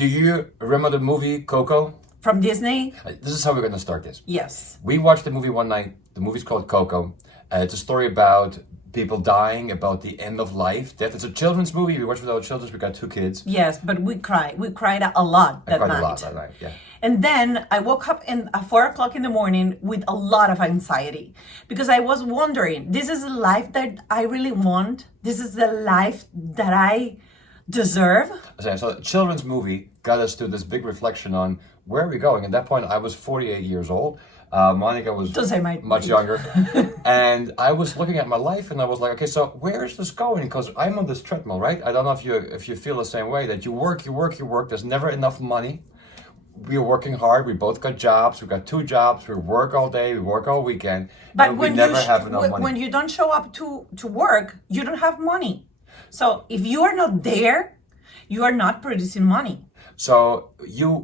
Do you remember the movie Coco? From Disney? This is how we're going to start this. Yes. We watched the movie one night. The movie's called Coco. It's a story about people dying, about the end of life, death. It's a children's movie. We watched with our children. We got 2 kids. Yes, but we cried. We cried a lot that Quite night. a lot that night, yeah. And then I woke up at 4 o'clock in the morning with a lot of anxiety because I was wondering, this is the life that I really want? This is the life that I deserve? So the children's movie got us to this big reflection on where are we going. At that point, I was 48 years old. Monica was Don't say my much age. younger. And I was looking at my life and I was like, okay, so where is this going? Because I'm on this treadmill, right? I don't know if you feel the same way, that you work. There's never enough money. We're working hard. We both got jobs. We got 2 jobs. We work all day. We work all weekend. But and when we never have enough money. when you don't show up to work, you don't have money. So if you are not there, you are not producing money. So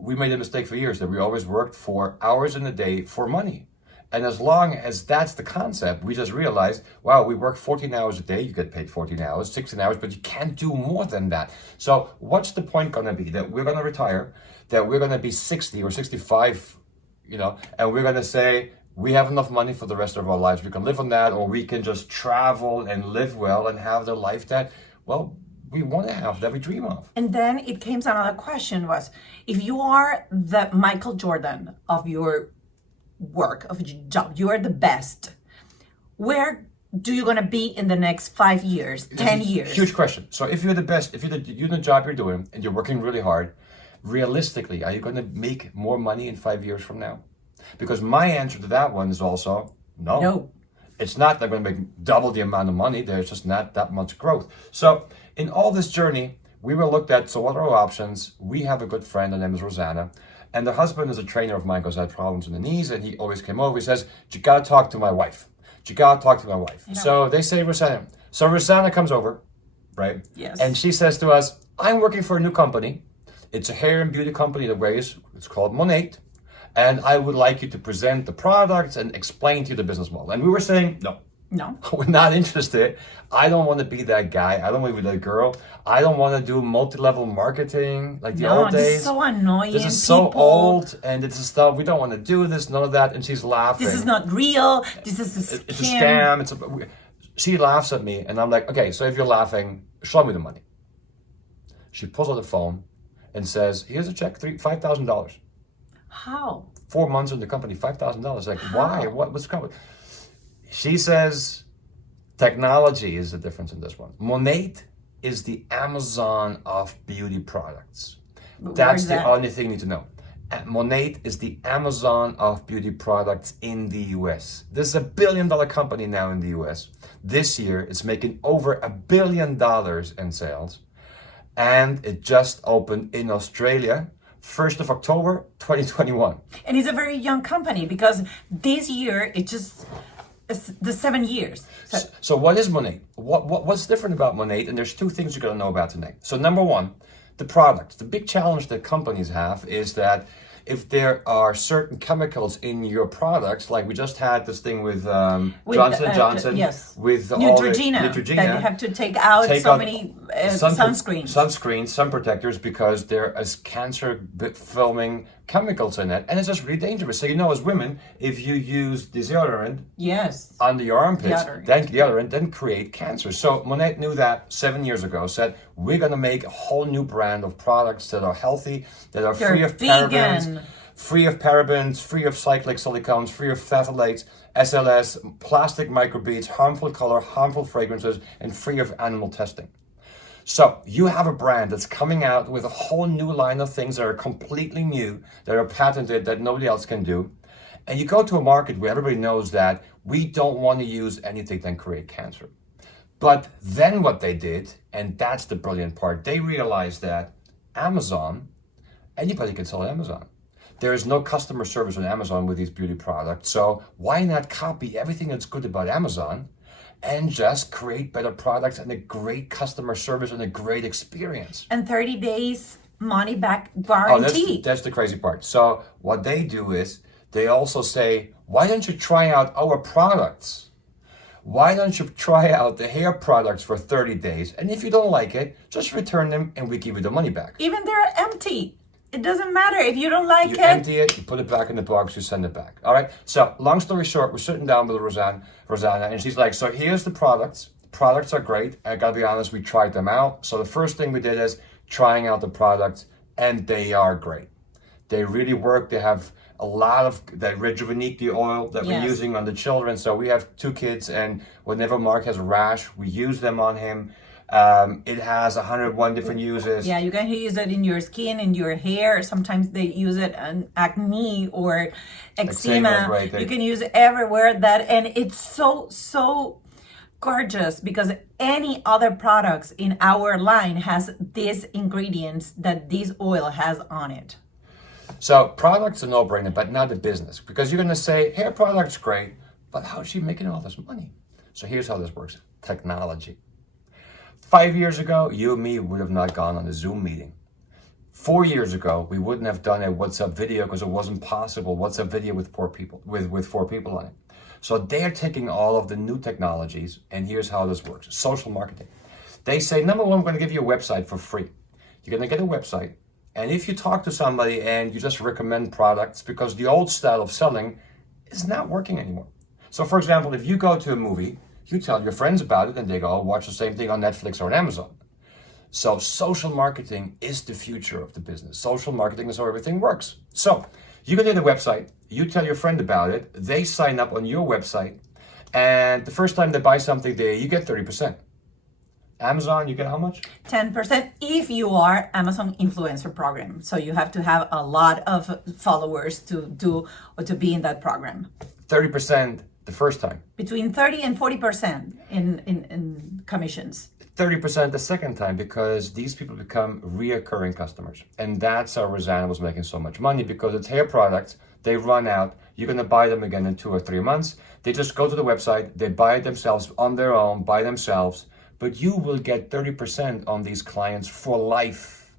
we made a mistake for years that we always worked for hours in a day for money. And as long as that's the concept, we just realized, wow, we work 14 hours a day. You get paid 14 hours, 16 hours, but you can't do more than that. So what's the point going to be? That we're going to retire, that we're going to be 60 or 65, and we're going to say, we have enough money for the rest of our lives. We can live on that, or we can just travel and live well and have the life that, well, we want to have, that we dream of. And then it came to another question was, if you are the Michael Jordan of your work, of your job, you are the best, where do you going to be in the next 5 years, 10 years? Huge question. So if you're the best, if you're the job you're doing and you're working really hard, realistically, are you going to make more money in 5 years from now? Because my answer to that one is also no. No. It's not that I'm going to make double the amount of money. There's just not that much growth. So in all this journey, we were looked at, so what are our options? We have a good friend, her name is Rosanna. And the husband is a trainer of mine because I had problems in the knees. And he always came over. He says, you got to talk to my wife. You got to talk to my wife. So they say Rosanna. So Rosanna comes over, right? Yes. And she says to us, I'm working for a new company. It's a hair and beauty company that weighs, it's called Monat. And I would like you to present the products and explain to you the business model. And we were saying, no, we're not interested. I don't want to be that guy. I don't want to be that girl. I don't want to do multi-level marketing like the old days. This is so annoying. This is so old, and it's stuff, we don't want to do this, none of that. And she's laughing. This is not real. This is a scam. It's a scam. She laughs at me, and I'm like, okay, so if you're laughing, show me the money. She pulls out the phone and says, here's a check, $5,000. How? 4 months in the company, $5,000. Like, why? What's the company? She says, technology is the difference in this one. Monat is the Amazon of beauty products. That's the only thing you need to know. Monat is the Amazon of beauty products in the US. This is a $1 billion company now in the US. This year, it's making over $1 billion in sales. And it just opened in Australia, 1st of October, 2021. And it's a very young company because this year it's the 7 years. So what is Monat? What's different about Monat? And there's 2 things you're going to know about tonight. So number 1, the product. The big challenge that companies have is that if there are certain chemicals in your products, like we just had this thing with Johnson & Johnson, yes. with Neutrogena, all the Neutrogena, that you have to take out many sunscreens, sun protectors, because there is cancer-filming chemicals in it, and it's just really dangerous. So as women, if you use deodorant under your armpits, then create cancer. So Monat knew that 7 years ago, said, we're going to make a whole new brand of products that are healthy, that are free of parabens, free of cyclic silicones, free of phthalates, SLS, plastic microbeads, harmful color, harmful fragrances, and free of animal testing. So you have a brand that's coming out with a whole new line of things that are completely new, that are patented, that nobody else can do. And you go to a market where everybody knows that we don't want to use anything that can create cancer. But then what they did, and that's the brilliant part, they realized that Amazon, anybody can sell Amazon. There is no customer service on Amazon with these beauty products. So why not copy everything that's good about Amazon and just create better products and a great customer service and a great experience? And 30 days money back guarantee. That's the crazy part. So what they do is they also say, why don't you try out our products? Why don't you try out the hair products for 30 days? And if you don't like it, just return them and we give you the money back. Even they're empty. It doesn't matter if you don't like You it. empty it, you put it back in the box, you send it back. All right. So, long story short, we're sitting down with Rosanna, and she's like, "So here's the products. Products are great. I gotta be honest, we tried them out. So the first thing we did is trying out the products, and they are great. They really work. They have a lot of that Rejuvenate, the oil that we're Yes. using on the children. So we have 2 kids, and whenever Mark has a rash, we use them on him. It has 101 different uses. Yeah, you can use it in your skin, in your hair. Sometimes they use it on acne or eczema. right there. You can use it everywhere. And it's so gorgeous because any other products in our line has these ingredients that this oil has on it. So products a no-brainer, but not the business. Because you're gonna say, hair product's great, but how is she making all this money? So here's how this works. Technology. 5 years ago, you and me would have not gone on a Zoom meeting. 4 years ago, we wouldn't have done a WhatsApp video because it wasn't possible. WhatsApp video with 4 people, with 4 people on it. So they're taking all of the new technologies, and here's how this works. Social marketing. They say, number one, we're gonna give you a website for free. You're gonna get a website, and if you talk to somebody and you just recommend products, because the old style of selling is not working anymore. So for example, if you go to a movie, you tell your friends about it and they go watch the same thing on Netflix or on Amazon. So social marketing is the future of the business. Social marketing is how everything works. So you go to the website, you tell your friend about it, they sign up on your website, and the first time they buy something there, you get 30%. Amazon, you get how much? 10% if you are Amazon influencer program. So you have to have a lot of followers to do or to be in that program. 30% the first time. Between 30 and 40% in commissions. 30% the second time, because these people become reoccurring customers. And that's how Rosanna was making so much money, because it's hair products, they run out, you're gonna buy them again in 2 or 3 months. They just go to the website, they buy it themselves on their own, by themselves, but you will get 30% on these clients for life.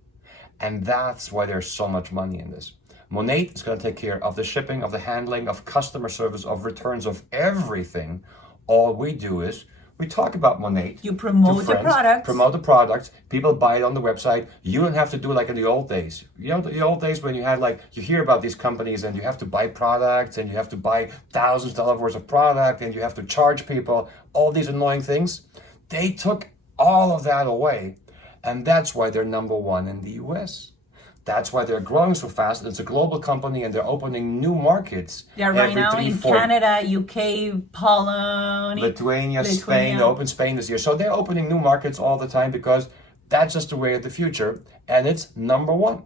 And that's why there's so much money in this. Monat is going to take care of the shipping, of the handling, of customer service, of returns, of everything. All we do is we talk about Monat. You promote the products. Promote the products. People buy it on the website. You don't have to do it like in the old days. You know, the old days when you had you hear about these companies and you have to buy products and you have to buy thousands of dollars worth of product and you have to charge people, all these annoying things. They took all of that away. And that's why they're number 1 in the US. That's why they're growing so fast. It's a global company and they're opening new markets. Yeah, right now in Canada, UK, Poland, Lithuania, Spain. They opened Spain this year. So they're opening new markets all the time because that's just the way of the future. And it's number 1.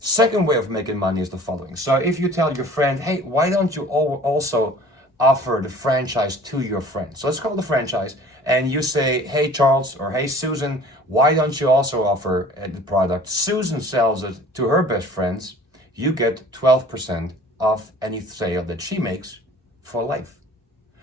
Second way of making money is the following. So if you tell your friend, hey, why don't you also offer the franchise to your friends? So let's call it the franchise. And you say, hey, Charles, or hey, Susan, why don't you also offer the product? Susan sells it to her best friends. You get 12% off any sale that she makes for life.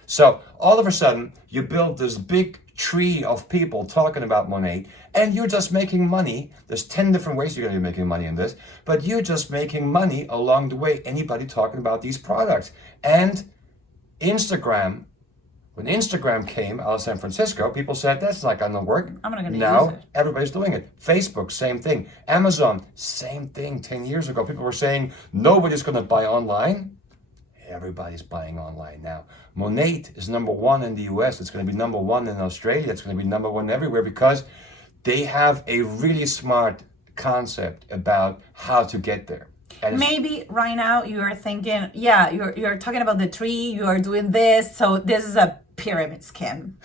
So all of a sudden, you build this big tree of people talking about Monat, and you're just making money. There's 10 different ways you're going to be making money in this, but you're just making money along the way. Anybody talking about these products. And Instagram, when Instagram came out of San Francisco, people said, that's not going to work. I'm not going to Now, use it. everybody's doing it. Facebook, same thing. Amazon, same thing. 10 years ago, people were saying, nobody's going to buy online. Everybody's buying online now. Monat is number 1 in the US. It's going to be number 1 in Australia. It's going to be number 1 everywhere because they have a really smart concept about how to get there. And maybe right now you're thinking, yeah, you're talking about the tree, you are doing this, so this is a pyramid scheme.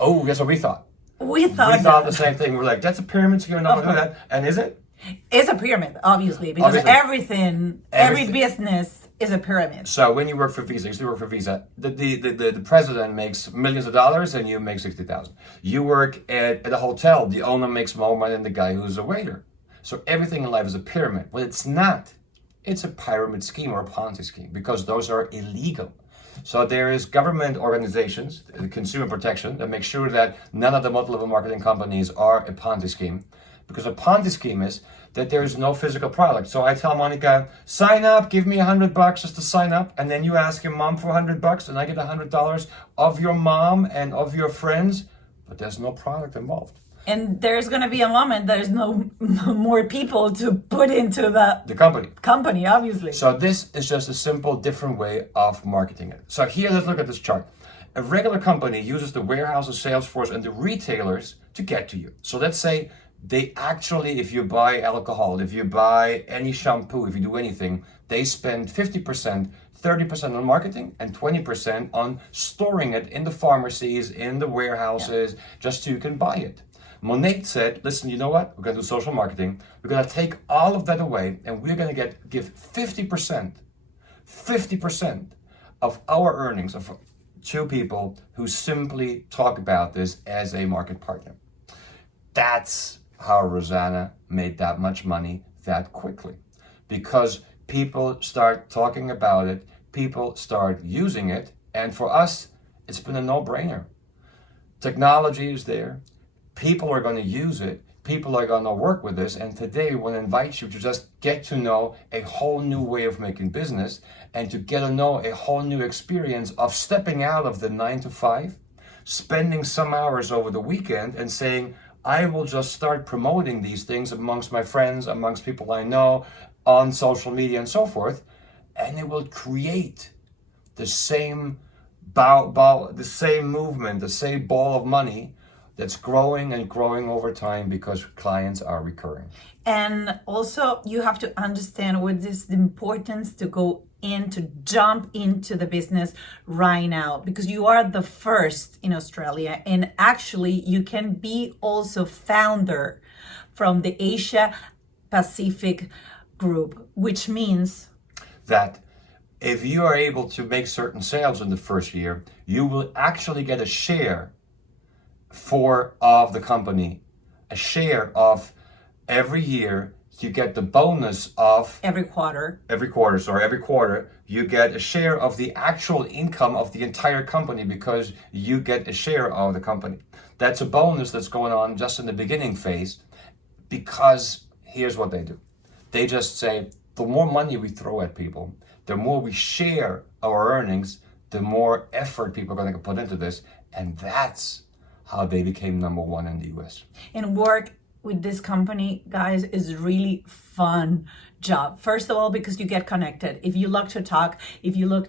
oh, that's what we thought. We thought The same thing. We're like, that's a pyramid scheme. No, that. And is it? it's a pyramid, obviously, because Obviously. every business is a pyramid. So when you work for Visa, the president makes millions of dollars and you make 60,000. You work at a hotel, the owner makes more money than the guy who's a waiter. So everything in life is a pyramid. Well, it's not. It's a pyramid scheme or a Ponzi scheme because those are illegal. So there is government organizations, consumer protection, that make sure that none of the multi-level marketing companies are a Ponzi scheme. Because a Ponzi scheme is that there is no physical product. So I tell Monica, sign up, give me $100 just to sign up, and then you ask your mom for $100, and I get $100 of your mom and of your friends, but there's no product involved. And there's going to be a moment there's no more people to put into The company. company, obviously. So this is just a simple, different way of marketing it. So here, let's look at this chart. A regular company uses the warehouses, sales force, and the retailers to get to you. So let's say they actually, if you buy alcohol, if you buy any shampoo, if you do anything, they spend 50%, 30% on marketing and 20% on storing it in the pharmacies, in the warehouses, just so you can buy it. Monat said, listen, you know what? We're going to do social marketing. We're going to take all of that away and we're going to give 50% of our earnings to people who simply talk about this as a market partner. That's how Rosanna made that much money that quickly. Because people start talking about it, people start using it, and for us, it's been a no-brainer. Technology is there. People are going to use it. People are going to work with this. And today we want to invite you to just get to know a whole new way of making business and to get to know a whole new experience of stepping out of the 9 to 5, spending some hours over the weekend and saying, I will just start promoting these things amongst my friends, amongst people I know, on social media and so forth. And it will create the same the same movement, the same ball of money that's growing and growing over time because clients are recurring. And also you have to understand what is the importance to go in, to jump into the business right now, because you are the first in Australia, and actually you can be also founder from the Asia Pacific group, which means that if you are able to make certain sales in the first year, you will actually get a share of the company, a share of every year. You get the bonus of every quarter you get a share of the actual income of the entire company because you get a share of the company. That's a bonus that's going on just in the beginning phase, because here's what they do. They just say, the more money we throw at people, the more we share our earnings, the more effort people are going to put into this. And that's how they became number one in the US. And work with this company, guys, is really fun job. First of all, because you get connected. If you love to talk, if you love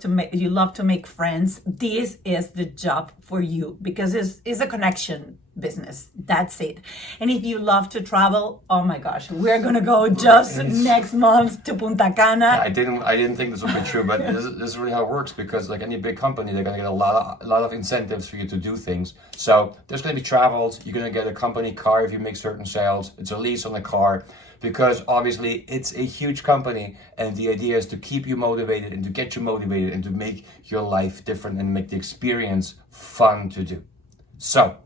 to make friends, this is the job for you, because it's a connection business. That's it. And if you love to travel, oh my gosh, we're gonna go just next month to Punta Cana. Yeah, I didn't think this would be true, but this is really how it works, because like any big company, they're gonna get a lot of incentives for you to do things. So there's gonna be travels. You're gonna get a company car if you make certain sales. It's a lease on the car, because obviously it's a huge company, and the idea is to keep you motivated and to get you motivated and to make your life different and make the experience fun to do. So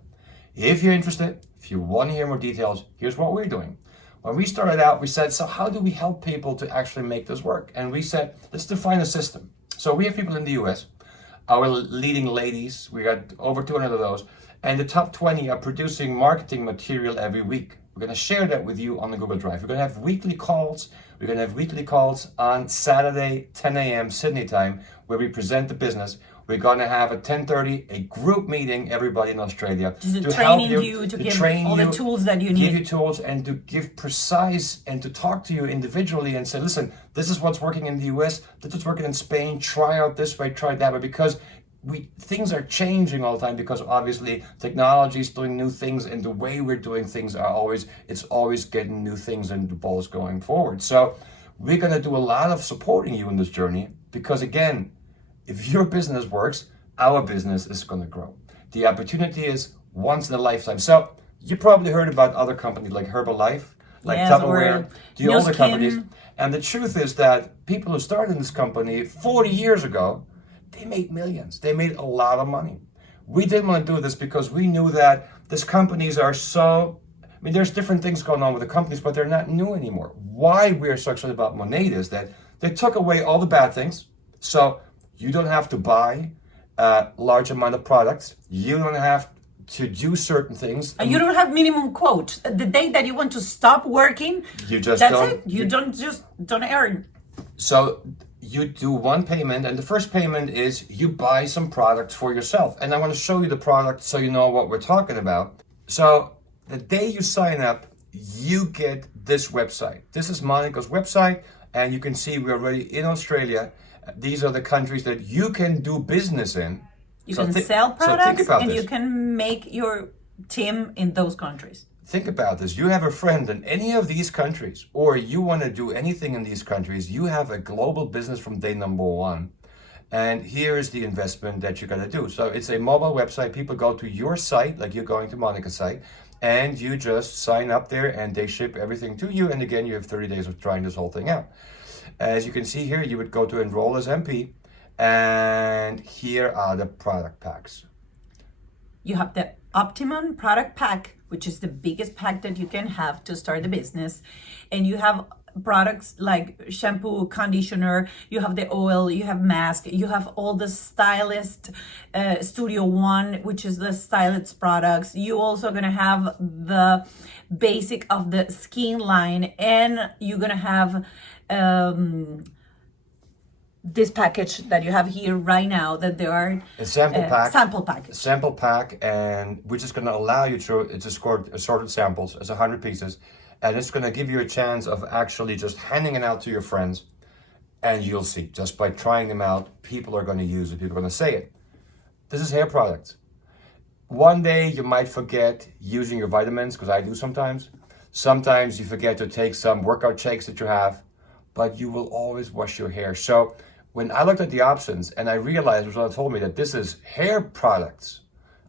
if you're interested, if you want to hear more details, here's what we're doing. When we started out, we said, so how do we help people to actually make this work? And we said, let's define a system. So we have people in the US, our leading ladies, we got over 200 of those, and the top 20 are producing marketing material every week. We're going to share that with you on the Google Drive. We're going to have weekly calls. We're going to have weekly calls on Saturday, 10 a.m. Sydney time, where we present the business. We're going to have at 10:30 a group meeting, everybody in Australia, to training you, to give all the tools that you need. Give you tools and to give precise and to talk to you individually and say, listen, this is what's working in the US, this is working in Spain, try out this way, try that way, because things are changing all the time, because obviously technology is doing new things, and the way we're doing things it's always getting new things, and the ball is going forward. So we're going to do a lot of supporting you in this journey, because again, if your business works, our business is going to grow. The opportunity is once in a lifetime. So you probably heard about other companies like Herbalife, like Tupperware, the older companies. And the truth is that people who started this company 40 years ago, they made millions. They made a lot of money. We didn't want to do this because we knew that these companies are there's different things going on with the companies, but they're not new anymore. Why we're so excited about Monat is that they took away all the bad things. So you don't have to buy a large amount of products. You don't have to do certain things. You don't have minimum quote. The day that you want to stop working, that's it. You don't earn. So you do one payment, and the first payment is you buy some products for yourself. And I want to show you the product so you know what we're talking about. So the day you sign up, you get this website. This is Monica's website, and you can see we're already in Australia. These are the countries that you can do business in. You can sell products and this. you can make your team in those countries. Think about this. You have a friend in any of these countries, or you want to do anything in these countries, you have a global business from day number one. And here is the investment that you got to do. So it's a mobile website. People go to your site, like you're going to Monica's site, and you just sign up there and they ship everything to you. And again, you have 30 days of trying this whole thing out. As you can see here, you would go to enroll as MP, and here are the product packs. You have the Optimum product pack, which is the biggest pack that you can have to start the business. And you have products like shampoo, conditioner, you have the oil, you have mask, you have all the Stylist Studio One, which is the stylist products. You also gonna have the basic of the skin line, and you're gonna have this package that you have here right now, that there are a sample pack. Sample pack, and we're just going to allow you to, it's assorted samples, it's 100 pieces, and it's going to give you a chance of actually just handing it out to your friends, and you'll see, just by trying them out, people are going to use it, people are going to say it. This is hair products. One day you might forget using your vitamins, because I do sometimes. Sometimes you forget to take some workout shakes that you have, but you will always wash your hair. So when I looked at the options and I realized, when someone told me that this is hair products,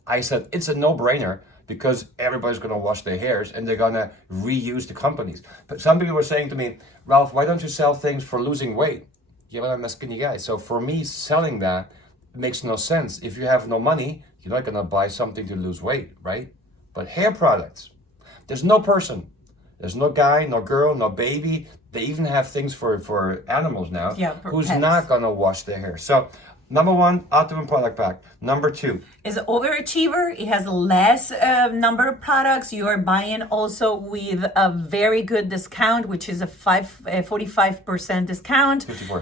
I said it's a no-brainer, because everybody's going to wash their hairs and they're going to reuse the companies. But some people were saying to me, Ralph, why don't you sell things for losing weight? Yeah, well, I'm a skinny guy. So for me, selling that makes no sense. If you have no money, you're not going to buy something to lose weight, right? But hair products, there's no person, there's no guy, no girl, no baby. They even have things for animals now, who's pets. not going to wash their hair. So number one, Optimum product pack. Number two is Overachiever. It has less number of products. You are buying also with a very good discount, which is a 45% discount. 54.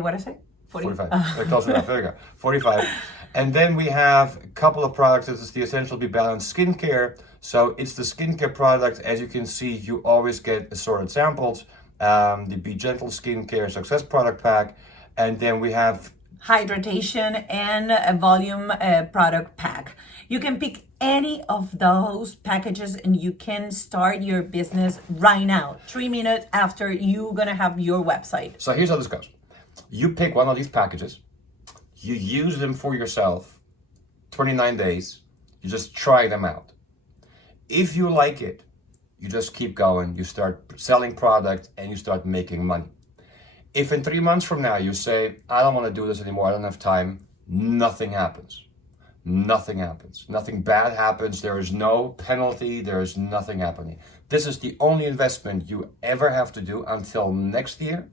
What I say? 45. Close enough. There you go. 45. And then we have a couple of products. This is the Essential Be Balanced skincare. So it's the skincare product. As you can see, you always get assorted samples. The Be Gentle Skincare Success product pack. And then we have hydration and a volume product pack. You can pick any of those packages and you can start your business right now, 3 minutes after you're gonna have your website. So here's how this goes. You pick one of these packages, you use them for yourself, 29 days, you just try them out. If you like it, you just keep going, you start selling product and you start making money. If in 3 months from now you say, I don't want to do this anymore, I don't have time, nothing happens. Nothing happens. Nothing bad happens. There is no penalty. There is nothing happening. This is the only investment you ever have to do until next year.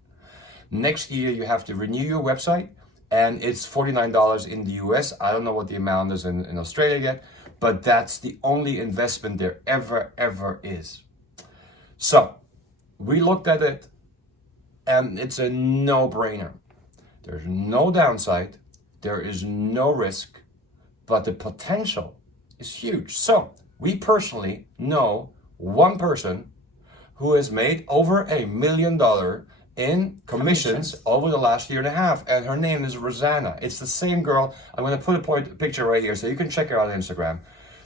Next year you have to renew your website, and it's $49 in the US. I don't know what the amount is in Australia yet, but that's the only investment there ever is. So we looked at it, and it's a no-brainer. There's no downside, there is no risk, but the potential is huge. So we personally know one person who has made over $1 million in commissions over the last year and a half, and her name is Rosanna. It's the same girl. I'm going to put a picture right here so you can check her out on Instagram,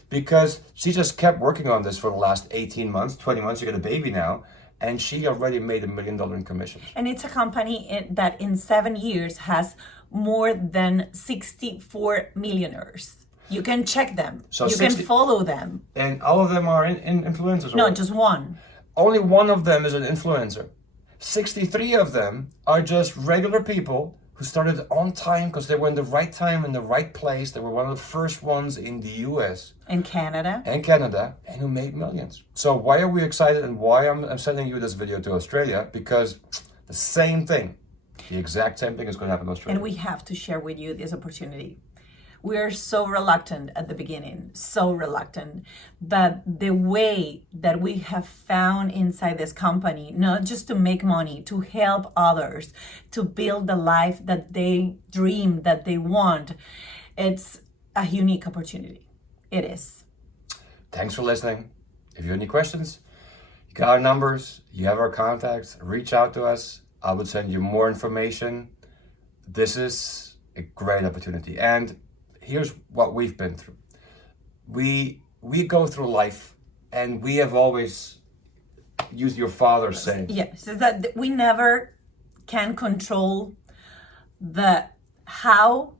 because she just kept working on this for the last 18 months, 20 months. She got a baby now, and she already made $1 million in commissions. And it's a company that in 7 years has more than 64 millionaires. You can check them. So you can follow them. And all of them are influencers? No, just one. Only one of them is an influencer. 63 of them are just regular people who started on time because they were in the right time, in the right place. They were one of the first ones in the US. And Canada. And who made millions. So why are we excited, and why I'm sending you this video to Australia? Because the same thing, the exact same thing is going to happen in Australia. And we have to share with you this opportunity. We are so reluctant at the beginning, so reluctant. But the way that we have found inside this company, not just to make money, to help others, to build the life that they dream, that they want, it's a unique opportunity. It is. Thanks for listening. If you have any questions, you got our numbers, you have our contacts, reach out to us. I would send you more information. This is a great opportunity. And here's what we've been through. We go through life, and we have always used your father's saying. Yes, is that we never can control the how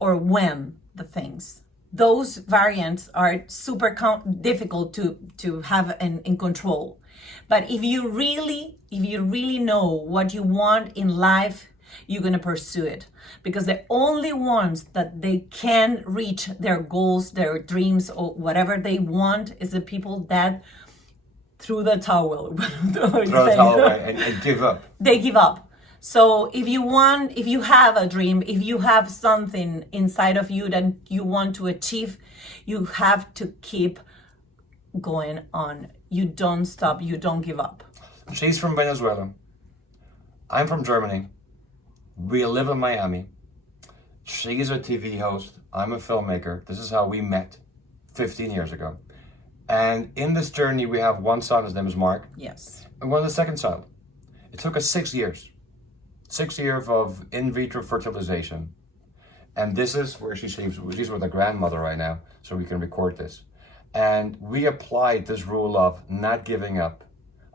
or when the things. Those variants are super difficult to have in control. But if you really know what you want in life, you're gonna pursue it, because the only ones that they can reach their goals, their dreams, or whatever they want is the people that threw the towel. Throw the towel away and give up. They give up. So if you have a dream, if you have something inside of you that you want to achieve, you have to keep going on. You don't stop, you don't give up. She's from Venezuela. I'm from Germany. We live in Miami. She's a TV host. I'm a filmmaker. This is how we met 15 years ago. And in this journey, we have one son. His name is Mark. Yes. And we're the second child. It took us 6 years. 6 years of in vitro fertilization. And this is where she sleeps. She's with her grandmother right now, so we can record this. And we applied this rule of not giving up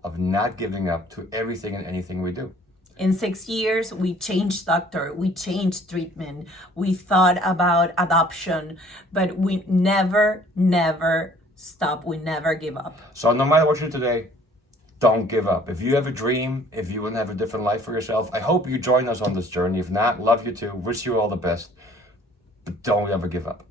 to everything and anything we do. In 6 years, we changed doctor, we changed treatment, we thought about adoption, but we never stop. We never give up. So no matter what you do today, don't give up. If you have a dream, if you want to have a different life for yourself, I hope you join us on this journey. If not, love you too. Wish you all the best. But don't ever give up.